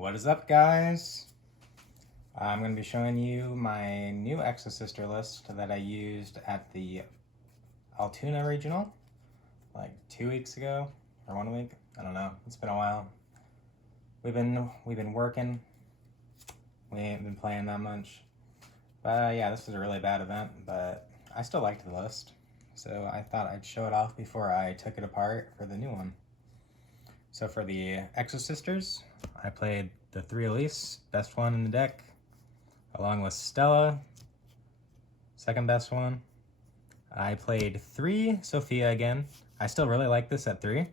What is up, guys? I'm going to be showing you my new Exosister list that I used at the Altoona Regional like 2 weeks ago or 1 week. I don't know. It's been a while. We've been working. We ain't been playing that much. But yeah, this was a really bad event, but I still liked the list. So I thought I'd show it off before I took it apart for the new one. So for the Exosisters, I played the 3 Elise, best one in the deck, along with Stella, second best one. I played 3 Sophia again. I still really like this at 3.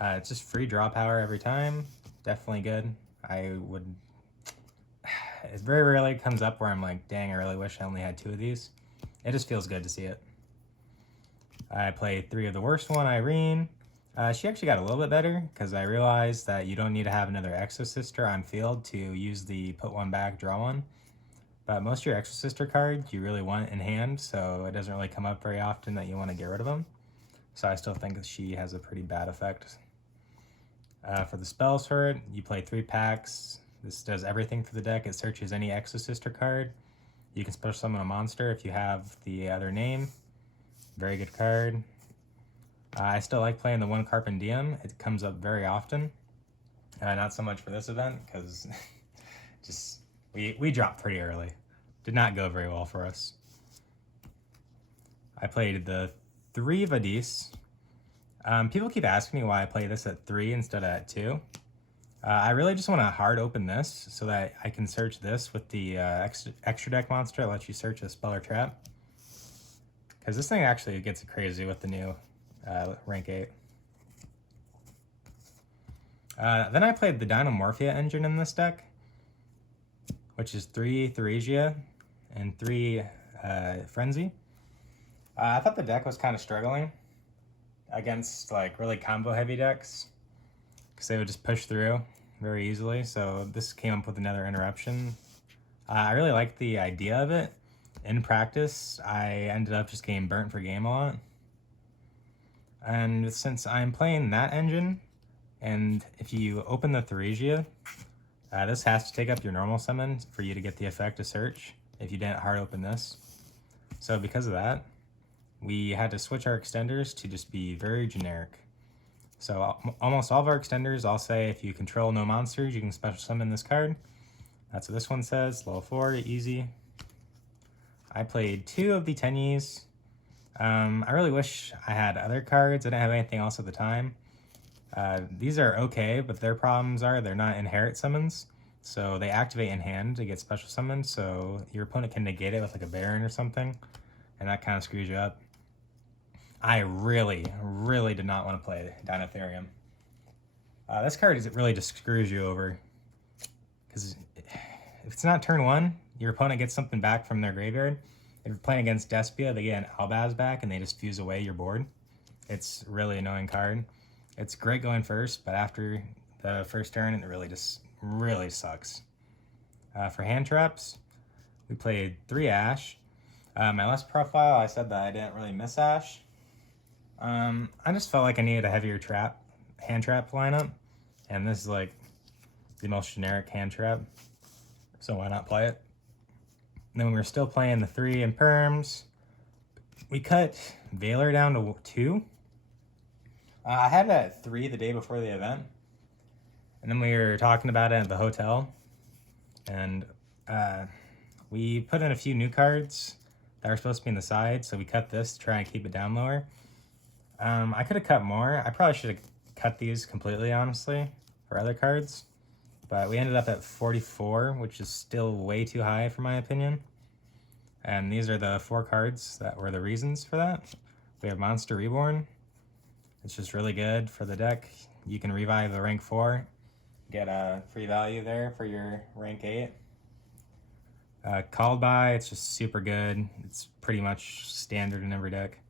It's just free draw power every time. Definitely good. It very rarely comes up where I'm like, dang, I really wish I only had 2 of these. It just feels good to see it. I played 3 of the worst one, Irene. She actually got a little bit better because I realized that you don't need to have another Exosister on field to use the put one back, draw one. But most of your Exosister cards you really want in hand, so it doesn't really come up very often that you want to get rid of them. So I still think that she has a pretty bad effect. For the spells for it, you play 3 packs. This does everything for the deck. It searches any Exosister card. You can special summon a monster if you have the other name. Very good card. I still like playing the 1 Carpen Diem. It comes up very often. Not so much for this event because just we dropped pretty early. Did not go very well for us. I played the 3 Vadis. People keep asking me why I play this at 3 instead of at 2. I really just want to hard open this so that I can search this with the extra deck monster that lets you search a spell or trap. Because this thing actually gets crazy with the new rank 8. Then I played the Dinomorphia engine in this deck, which is 3 Theresia and 3 Frenzy. I thought the deck was kind of struggling against like really combo heavy decks because they would just push through very easily. So this came up with another interruption. I really liked the idea of it. In practice, I ended up just getting burnt for game a lot. And since I'm playing that engine, and if you open the Theresia, this has to take up your normal summon for you to get the effect of search if you didn't hard open this. So because of that, we had to switch our extenders to just be very generic. So almost all of our extenders, I'll say if you control no monsters, you can special summon this card. That's what this one says, level 4, easy. I played 2 of the Tenyis. I really wish I had other cards. I didn't have anything else at the time. These are okay, but their problems are they're not inherit summons. So they activate in hand to get special summoned, so your opponent can negate it with like a Baron or something, and that kind of screws you up. I really did not want to play Dinotherium. This card really just screws you over. Because if it's not turn 1, your opponent gets something back from their graveyard. If you're playing against Despia, they get an Albaz back and they just fuse away your board. It's a really annoying card. It's great going first, but after the first turn, it really sucks. For hand traps, we played 3 Ash. My last profile, I said that I didn't really miss Ash. I just felt like I needed a heavier hand trap lineup, and this is like the most generic hand trap, so why not play it? And then we were still playing the 3 in perms. We cut Valor down to 2. I had it at 3 the day before the event, and then we were talking about it at the hotel, and we put in a few new cards that were supposed to be in the side, so we cut this to try and keep it down lower. I could have cut more. I probably should have cut these completely, honestly, for other cards. But we ended up at 44, which is still way too high for my opinion. And these are the 4 cards that were the reasons for that. We have Monster Reborn. It's just really good for the deck. You can revive the rank 4, get a free value there for your rank 8. Called By, it's just super good. It's pretty much standard in every deck.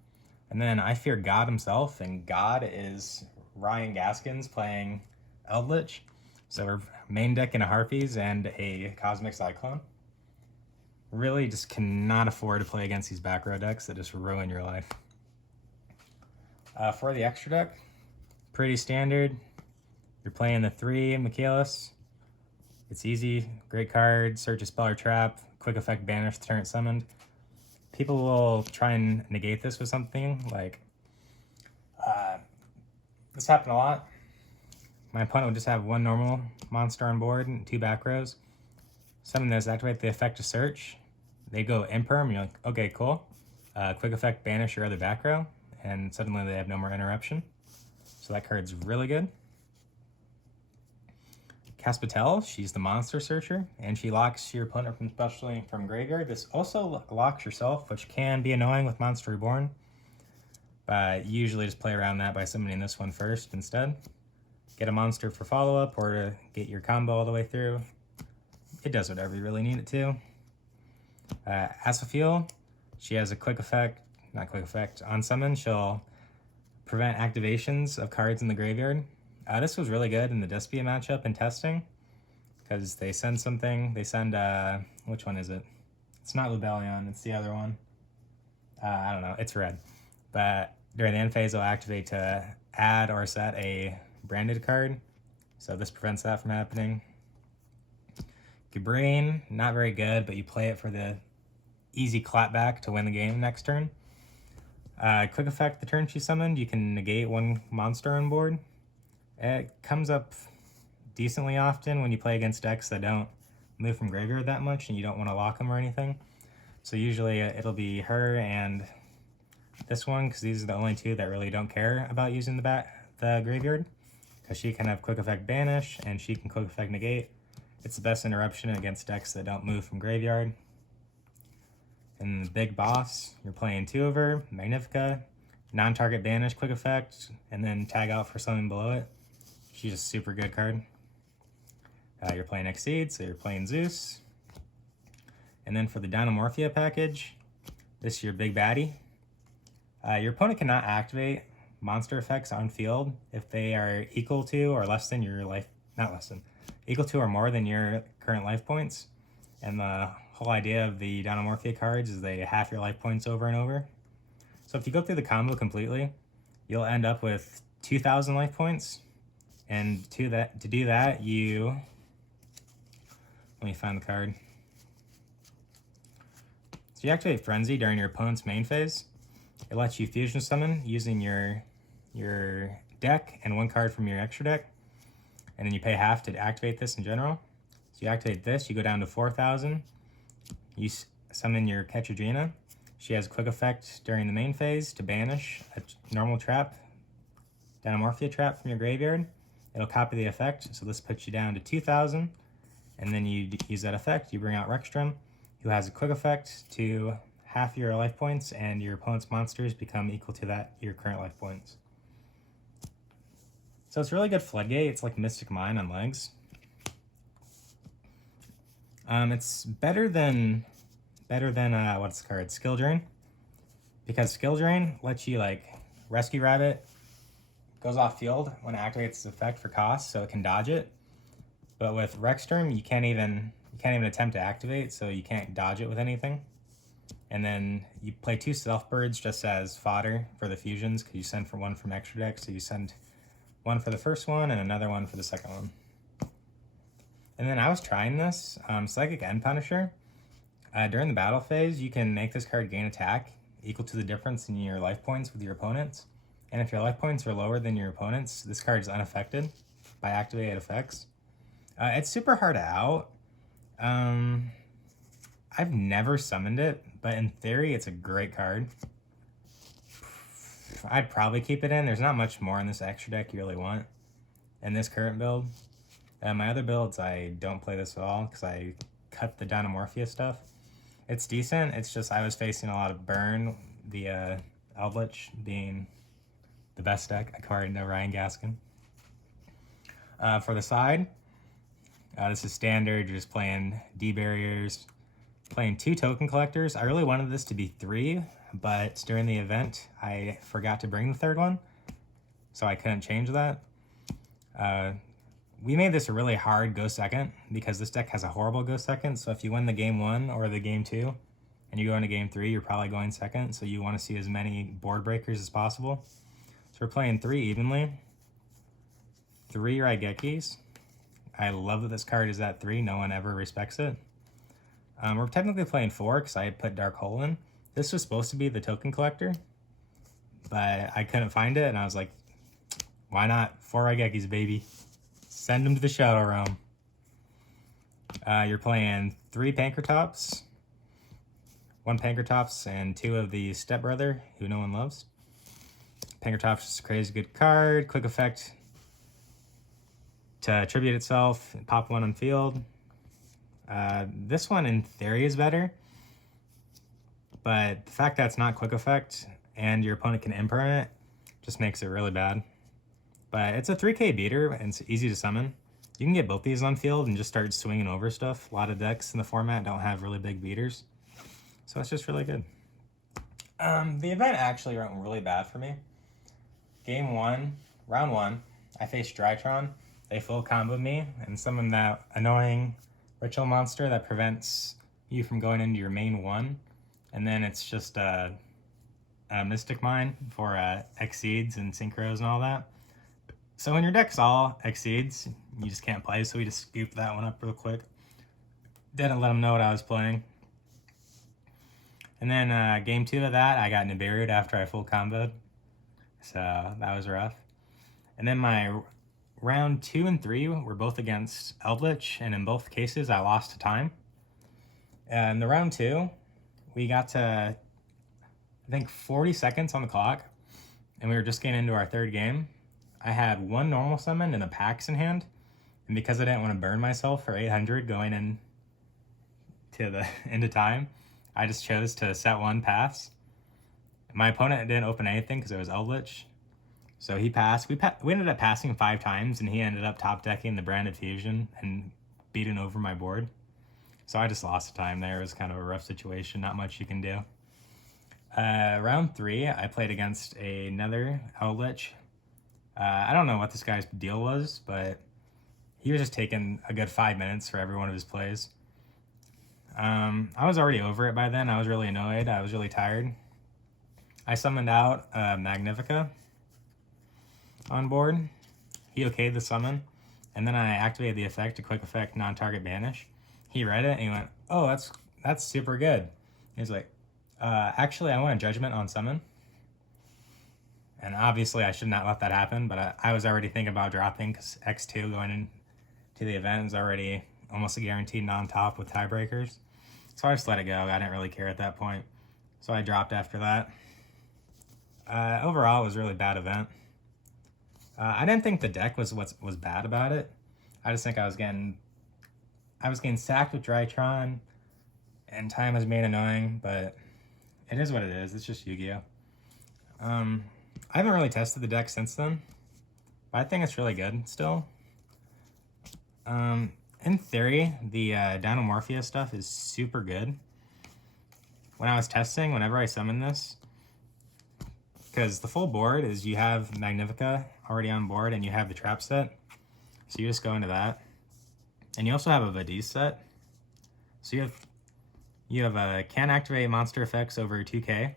And then I Fear God himself, and God is Ryan Gaskins playing Eldritch. So we're main decking a Harpies and a Cosmic Cyclone. Really just cannot afford to play against these back row decks that just ruin your life. For the extra deck, pretty standard. You're playing the 3 Michaelis. It's easy, great card, search a spell or trap, quick effect banish the turn summoned. People will try and negate this with something, like, this happened a lot. My opponent would just have one normal monster on board and 2 back rows. Summon this, activate the effect to search. They go imperm, you're like, okay, cool. Quick effect banish your other back row, and suddenly they have no more interruption. So that card's really good. Caspatel, she's the monster searcher, and she locks your opponent from specially from graveyard. This also locks yourself, which can be annoying with Monster Reborn. But usually just play around that by summoning this one first instead. Get a monster for follow-up or to get your combo all the way through. It does whatever you really need it to. Asophiel, she has a quick effect, not quick effect, on summon. She'll prevent activations of cards in the graveyard. This was really good in the Despia matchup in testing, because they send something, they send, which one is it? It's not Lubellion, it's the other one. I don't know, it's red. But during the end phase, they'll activate to add or set a branded card, so this prevents that from happening. Gibrain, not very good, but you play it for the easy clapback to win the game next turn. Quick effect, the turn she summoned, you can negate one monster on board. It comes up decently often when you play against decks that don't move from graveyard that much and you don't want to lock them or anything. So usually it'll be her and this one, because these are the only 2 that really don't care about using the graveyard, because she can have quick effect banish and she can quick effect negate. It's the best interruption against decks that don't move from graveyard. And the big boss, you're playing 2 of her, Magnifica, non-target banish, quick effect, and then tag out for something below it. She's a super good card. You're playing Exceed, so you're playing Zeus. And then for the Dinomorphia package, this is your big baddie. Your opponent cannot activate monster effects on field if they are equal to or less than your life, not less than, equal to or more than your current life points. And the whole idea of the Dinomorphia cards is they half your life points over and over. So if you go through the combo completely, you'll end up with 2,000 life points. And to do that, let me find the card. So you activate Frenzy during your opponent's main phase. It lets you fusion summon using your deck and 1 card from your extra deck. And then you pay half to activate this in general. So you activate this, you go down to 4,000. You summon your Ketchadrina. She has a quick effect during the main phase to banish a normal trap, Dinomorphia trap from your graveyard. It'll copy the effect, so this puts you down to 2,000. And then you use that effect, you bring out Rexstrom, who has a quick effect to half your life points, and your opponent's monsters become equal to your current life points. So it's really good Floodgate. It's like Mystic Mine on legs. It's better than what's the card? Skill Drain, because Skill Drain lets you like Rescue Rabbit, goes off field when it activates its effect for cost, so it can dodge it. But with Rexstrom, you can't even attempt to activate, so you can't dodge it with anything. And then you play 2 Stealth Birds just as fodder for the fusions, because you send for 1 from extra deck, so you send 1 for the first one and another 1 for the second one. And then I was trying this, Psychic End Punisher. During the battle phase, you can make this card gain attack equal to the difference in your life points with your opponents. And if your life points are lower than your opponents, this card is unaffected by activated effects. It's super hard out. I've never summoned it, but in theory, it's a great card. I'd probably keep it in. There's not much more in this extra deck you really want in this current build. My other builds, I don't play this at all because I cut the Dinomorphia stuff. It's decent. It's just I was facing a lot of burn, the Eldritch being the best deck, according to Ryan Gaskin. For the side, this is standard. You're just playing D-Barriers, playing 2 Token Collectors. I really wanted this to be 3, but during the event, I forgot to bring the 3rd one, so I couldn't change that. We made this a really hard go second because this deck has a horrible go second, so if you win the game 1 or the game 2, and you go into game 3, you're probably going second, so you want to see as many board breakers as possible. So we're playing 3 evenly. 3 Raigekis. I love that this card is at 3. No one ever respects it. We're technically playing 4 because I put Dark Hole in. This was supposed to be the token collector, but I couldn't find it, and I was like, why not? 4 Raigekis, baby. Send them to the Shadow Realm. You're playing 3 Pankratops, 1 Pankratops, and 2 of the Stepbrother, who no one loves. Pankratops is a crazy good card. Quick effect to tribute itself, pop 1 on field. This one in theory is better, but the fact that it's not quick effect and your opponent can impermanent just makes it really bad. But it's a 3k beater and it's easy to summon. You can get both these on field and just start swinging over stuff. A lot of decks in the format don't have really big beaters, so it's just really good. The event actually went really bad for me. Game 1, round 1, I faced Drytron. They full comboed me and summoned that annoying ritual monster that prevents you from going into your main 1. And then it's just a Mystic Mine for Exceeds and Synchros and all that. So when your deck's all Exceeds, you just can't play, so we just scooped that one up real quick. Didn't let them know what I was playing. And then game 2 of that, I got Nibiru'd after I full comboed. So that was rough. And then my round 2 and 3 were both against Eldritch, and in both cases I lost to time. And the round 2, we got to, I think, 40 seconds on the clock, and we were just getting into our 3rd game. I had 1 normal summon and a Pax in hand, and because I didn't want to burn myself for 800 going into time, I just chose to set 1 pass. My opponent didn't open anything because it was Eldritch. So he passed. We ended up passing 5 times, and he ended up top decking the Branded Fusion and beating over my board. So I just lost the time there. It was kind of a rough situation. Not much you can do. Round 3, I played against another Eldritch. I don't know what this guy's deal was, but he was just taking a good 5 minutes for every one of his plays. I was already over it by then. I was really annoyed. I was really tired. I summoned out Magnifica on board. He okayed the summon, and then I activated the effect to quick effect non-target banish. He read it and he went, oh, that's super good. He's like, actually I want a judgment on summon. And obviously I should not let that happen, but I was already thinking about dropping because X2 going into the event is already almost a guaranteed non-top with tiebreakers. So I just let it go. I didn't really care at that point. So I dropped after that. Overall, it was a really bad event. I didn't think the deck was what was bad about it. I just think I was getting sacked with Drytron, and time was made annoying, but it is what it is. It's just Yu-Gi-Oh! I haven't really tested the deck since then, but I think it's really good still. In theory, the dinomorphia stuff is super good. When I was testing, whenever I summon this, because the full board is you have Magnifica already on board and you have the trap set, so you just go into that. And you also have a Vadis set. So you have a can activate monster effects over 2k.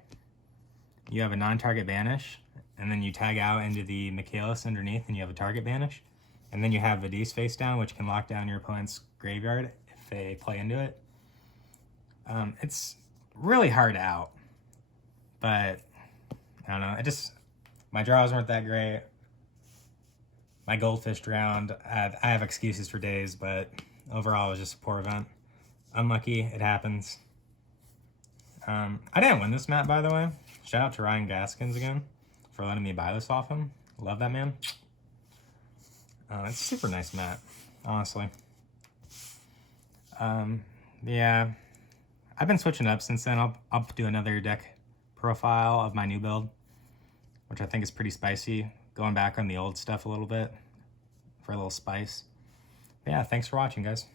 You have a non-target banish, and then you tag out into the Michaelis underneath and you have a target banish. And then you have Vadis face down, which can lock down your opponent's graveyard if they play into it. It's really hard out, but I don't know. My draws weren't that great. My goldfish round, I have excuses for days, but overall it was just a poor event. Unlucky, it happens. I didn't win this map, by the way. Shout out to Ryan Gaskins again for letting me buy this off him. Love that man. It's a super nice map, honestly. Yeah, I've been switching up since then. I'll do another deck profile of my new build, which I think is pretty spicy. Going back on the old stuff a little bit for a little spice. But yeah, thanks for watching, guys.